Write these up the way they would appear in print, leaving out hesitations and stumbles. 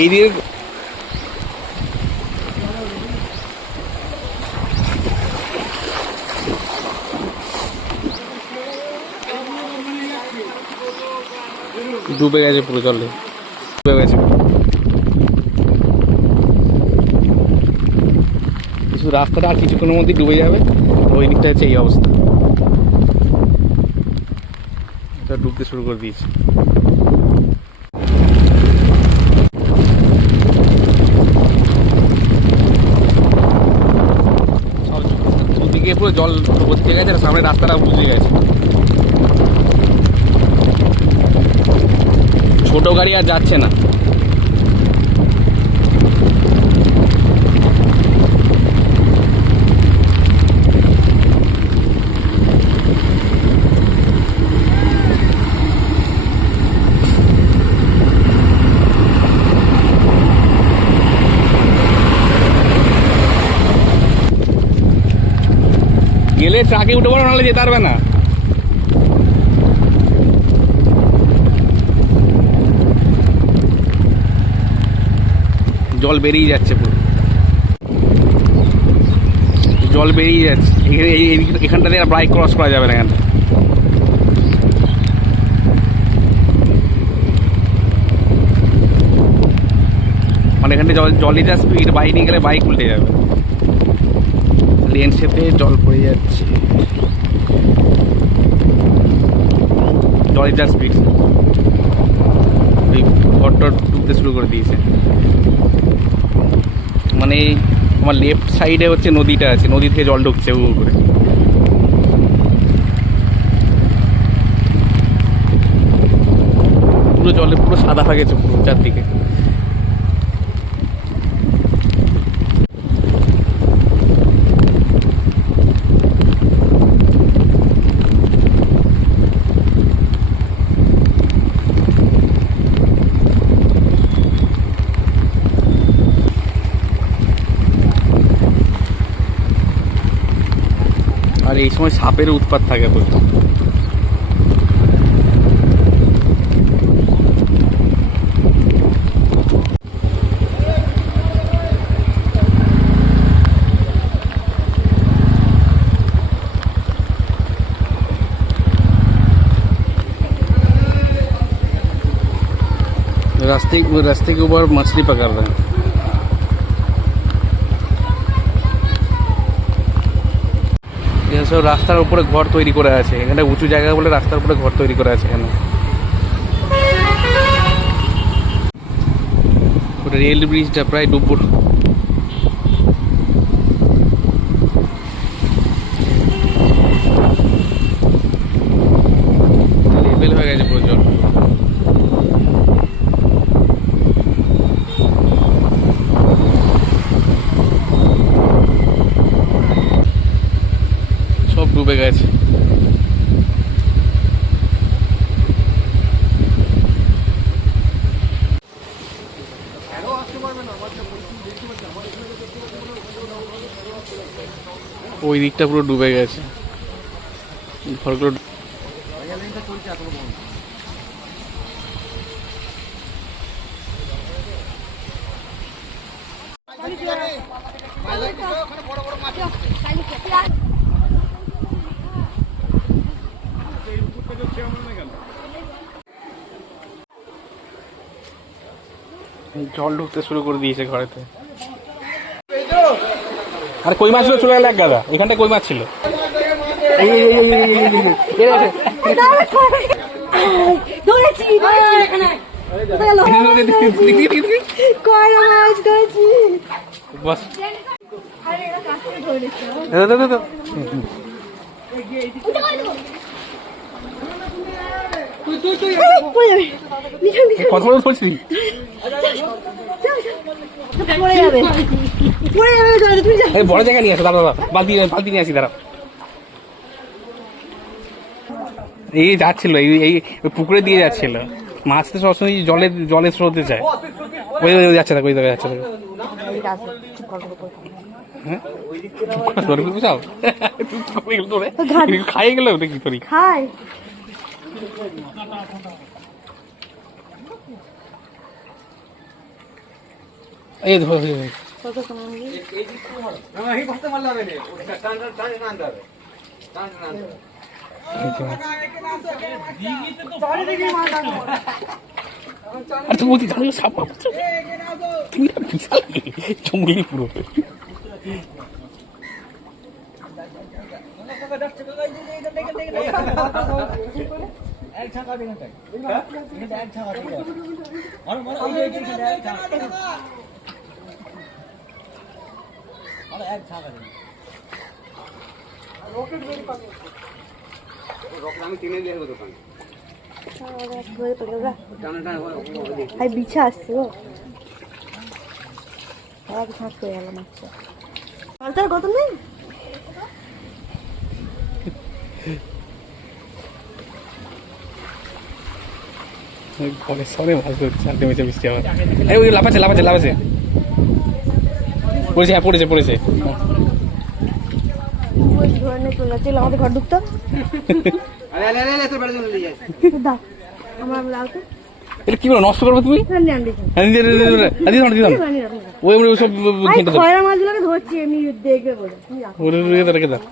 এই দিয়ে ডুবে গেছে পুরো, জলে ডুবে গেছে। কিছু রাস্তাটা আর কিছুক্ষণের মধ্যেই ডুবে যাবে। ওই দিকটা হচ্ছে এই অবস্থা, এটা ডুবতে শুরু করে দিয়েছে। দুদিকে পুরো জল ভর্তি হয়ে গেছে, সামনে রাস্তাটা বুঝে গেছে। ছোট গাড়ি আর যাচ্ছে না। গেলে ট্রাকে উঠে পড়ো, নাহলে যেতে পারবে না। জল বেরিয়ে যাচ্ছে পুরো, জল বেরিয়ে যাচ্ছে। এখানটা দিয়ে বাইক ক্রস করা যাবে না। এখানটা মানে এখানটা জলে যা স্পিড, বাইক নিয়ে গেলে বাইক উল্টে যাবে। লেন শেপে জল পড়ে যাচ্ছে, জলের যা স্পিড। ওই ঘরটা ডুবতে শুরু করে দিয়েছে। মানে আমার লেফট সাইডে হচ্ছে নদীটা আছে, নদী থেকে জল ঢুকছে করে। পুরো জলে পুরো সাদা হয়ে গেছে পুরো চারদিকে। আর এই সময় সাপের উৎপাত থাকে প্রচুর। रास्ते के ऊपर मछली पकड़ रहे हैं। সব রাস্তার উপরে ঘর তৈরি করে আছে, এখানে উঁচু জায়গা বলে রাস্তার উপরে ঘর তৈরি করে আছে। এখানে রেল ব্রিজটা প্রায় ডুববো। লেভেল হয়ে গেছে পুরো জল। সব ডুবে গেছে। ওই দিকটা পুরো ডুবে গেছে ঘরগুলো। জল ঢুকতে শুরু করে দিয়েছে ঘরেতে। আর কই মাছ ছিল, চলে গেল এক গাদা। এখানটা কই মাছ ছিল। কথা বলছি বড় জায়গা নিয়ে আসো, দাঁড়া বালতি নিয়ে আসি, দাঁড়া। এই যাচ্ছিল, এই পুকুরে দিয়ে যাচ্ছিল। মাছ তো সবসময় জলের স্রোতে যায়। ওই যাচ্ছে না, ওই জায়গায় যাচ্ছে না। হ্যাঁ খাইয়ে গেল দেখি তোর খাই। এই ধর এই কত কমাবি? আর তুমি বলছি জানো সাপ তুমি বিশাল জঙ্গলি পুরো বিছা আসছে গো বিছা হয়ে গেল মাছটা কত নেই ঘরের সরে মাছ ধরছে আলটে মেচে বৃষ্টি আবার এই ওই লাফাচ্ছে লাফাচ্ছে লাফাচ্ছে পড়েছে হ্যাঁ পড়েছে পড়েছে ধরনের চলে যাচ্ছে আমাদের ঘর ঢুকতো দাও আমার লাগতো এটা কি বলো নষ্ট করবে তুমি ওই সব খয়রা মাছগুলোকে ধরছি এমনি দেখবে বলে রেখে দাও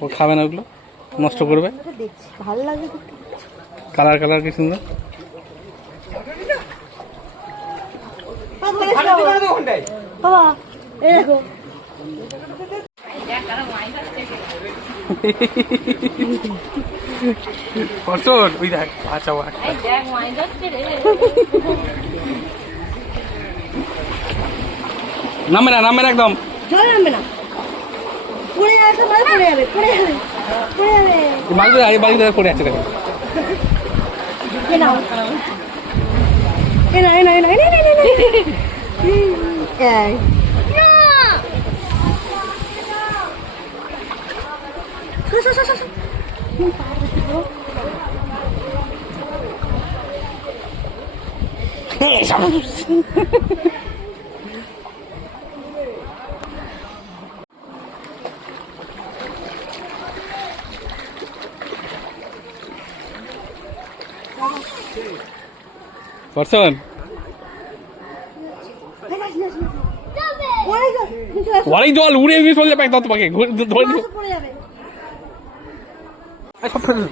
ও খাবে না ওগুলো নষ্ট করবে দেখছি ভালো লাগে কালার কালার কি সুন্দর বাবা এই দেখো ফসল ওই দেখ আচ্ছা নামবে না নামবে না একদম জল নামবে না পড়ে যাবে পড়ে যাবে পড়ে যাবে পড়ে যাবে বাড়িতে আগে বাড়িতে পড়ে আছে দেখো এ নাও এ না এ না এ না এ না এ না এই বর্ষণ অনেক জল উড়ে গিয়ে চলে যাবে একদম তোমাকে ধরে সব ফেলে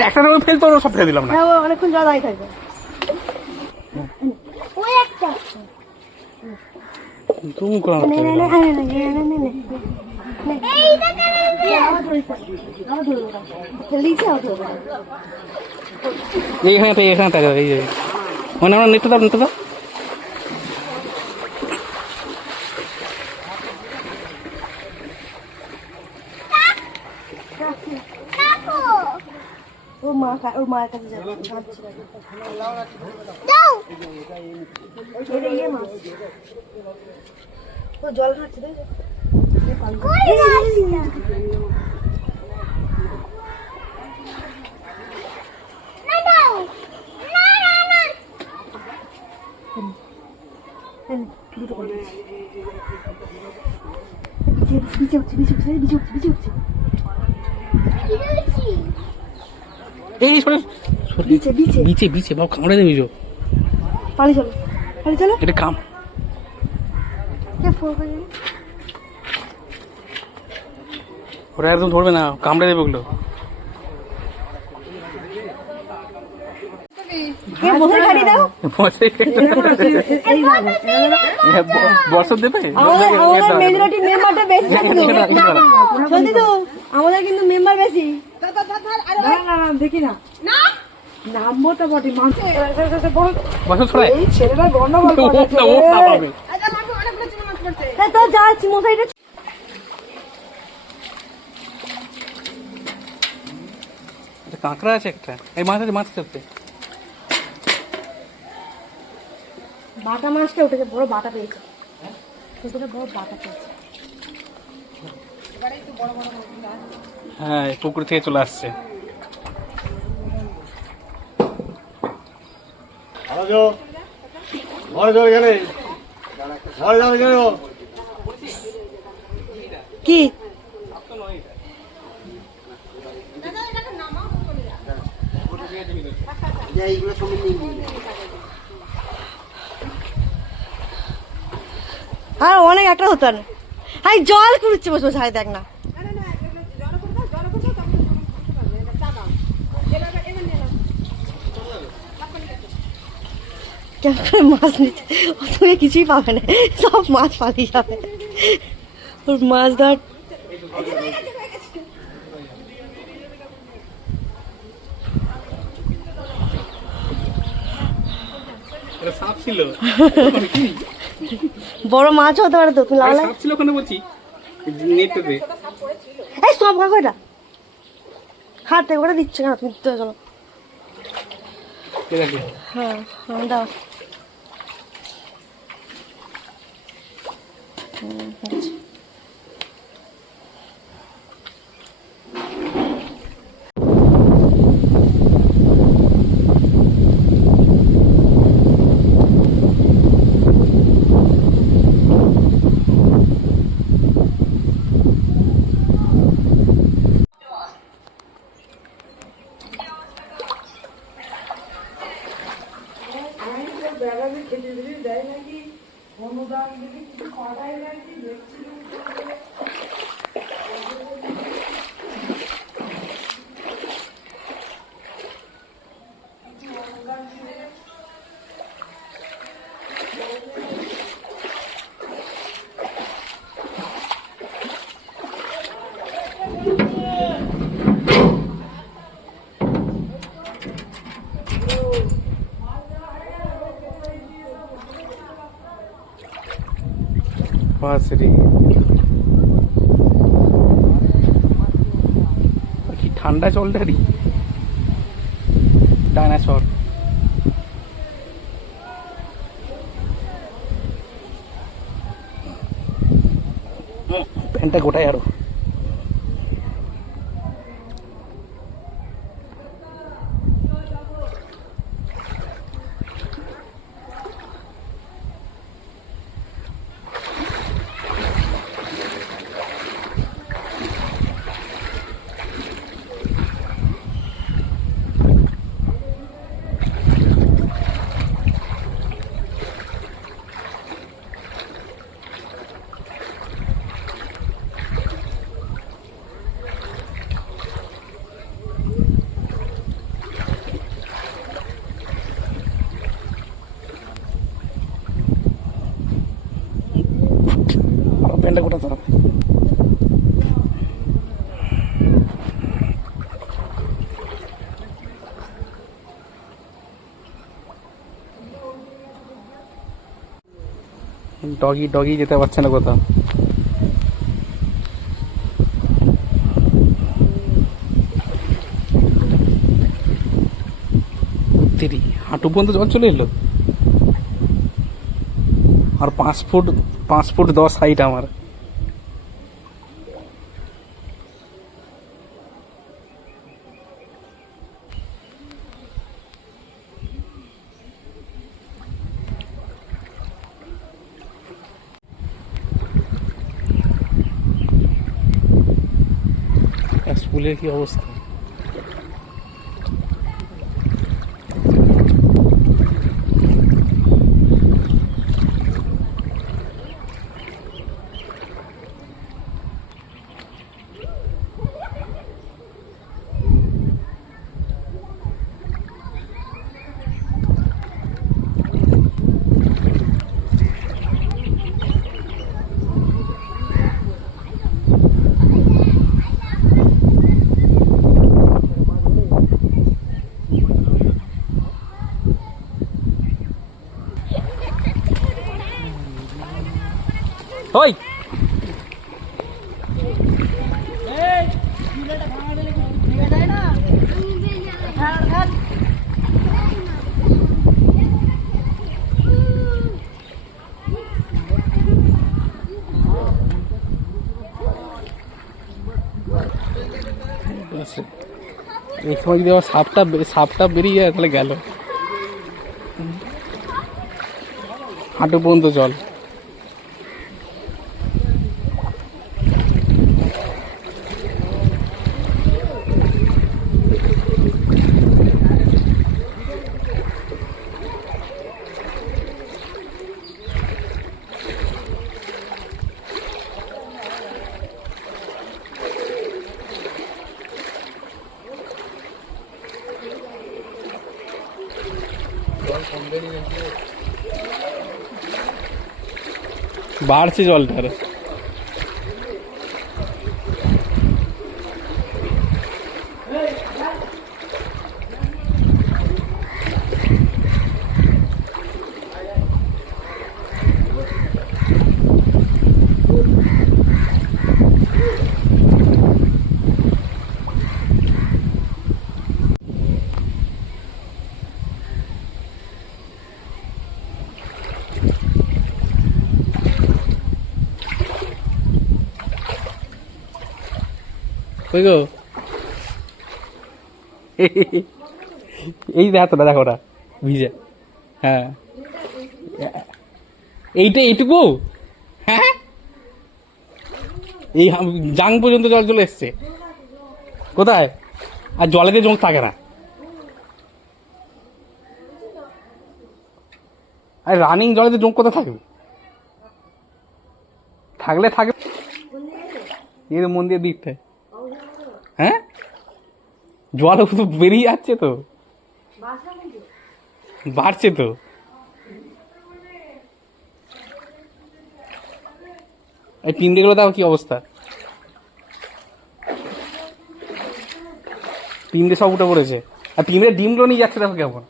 একটা রকম ফেলতো সব ফেলে দিলাম না অনেকক্ষণ জল দাঁড়িয়ে থাকবে ওই একটা তুমি কোন এইখানে এখানে থাকে এই যে মানে আমরা নেটে দাও নেটে দাও ওর মায়ের কাছে যাবে ও জল খাচ্ছে এই সরে বিছে বিছে বিছে বিছে বাবু কামড়ে দেবে যো পানি চলো পানি চলো এটা কাম ওরা একদম ধরবে না কামড়ে দেবে ওগুলো বর্ষা দেবে আমাদের কিন্তু মেম্বার বেশি দেখি না নামবো তো বটে ছেলেটা গন্ডগোল তো যাচ্ছি মশাইটা কাঁকড়া আছে একটা এই মাছ আছে মাছ করতে বাটা মাছটা উঠেছে বড় বাটা পেয়েছে বড় বাটা পেয়েছে হ্যাঁ পুকুর থেকে চলে আসছে কি আর অনেক একটা হতো না। হাই জল কুড়ছে বসে বসে, হাই দেখ না কেমন করে মাছ নিচ্ছে, তুমি কিছুই পাবে না, সব মাছ পালিয়ে যাবে। ওর মাছ ধর সাপ ছিল, বড় মাছ হতে পারে তো, তুমি লাল সাপ ছিল ওখানে বলছি নেটেতে। এই সব কাকড়া হাতে করে দিচ্ছে কেন তুমি? তো চলো হ্যাঁ দাও। বাসরি কি ঠান্ডা জলটারই ডাইনোসর। প্যান্টটা গোটায় আরো। প্যান্টটা গোটা তো ডগি যেতে পারছে না কোথাও। হাঁটু পর্যন্ত জল চলে এলো। আর 5 ফুট 10 হাইট আমার। স্কুলের কি অবস্থা। ওই এই সময় যদি আবার সাপটা বেরিয়ে যায় তাহলে গেল। হাঁটু পর্যন্ত জল। বাড়ছে জলটা আরো। কই গো? এই দেখো না, দেখো না ভিজে। হ্যাঁ, এইটা এইটুকু। হ্যাঁ, এই জাং পর্যন্ত জল চলে এসছে। কোথায়? আর জলেতে জোঁক থাকে না। আর রানিং জলেতে জোঁক কোথায় থাকবে? থাকলে থাকবে এই তো মন্দিরের দিকটায়। হ্যাঁ, জল শুধু বেরিয়ে যাচ্ছে তো, বাড়ছে তো। এই পিন্ডেগুলো দেখো কি অবস্থা, পিন্ডে সব উঠে পড়েছে। আর পিন্ডের ডিমগুলো নিয়ে যাচ্ছে দেখো কেমন।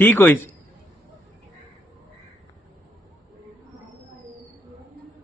ঠিক হয়েছে।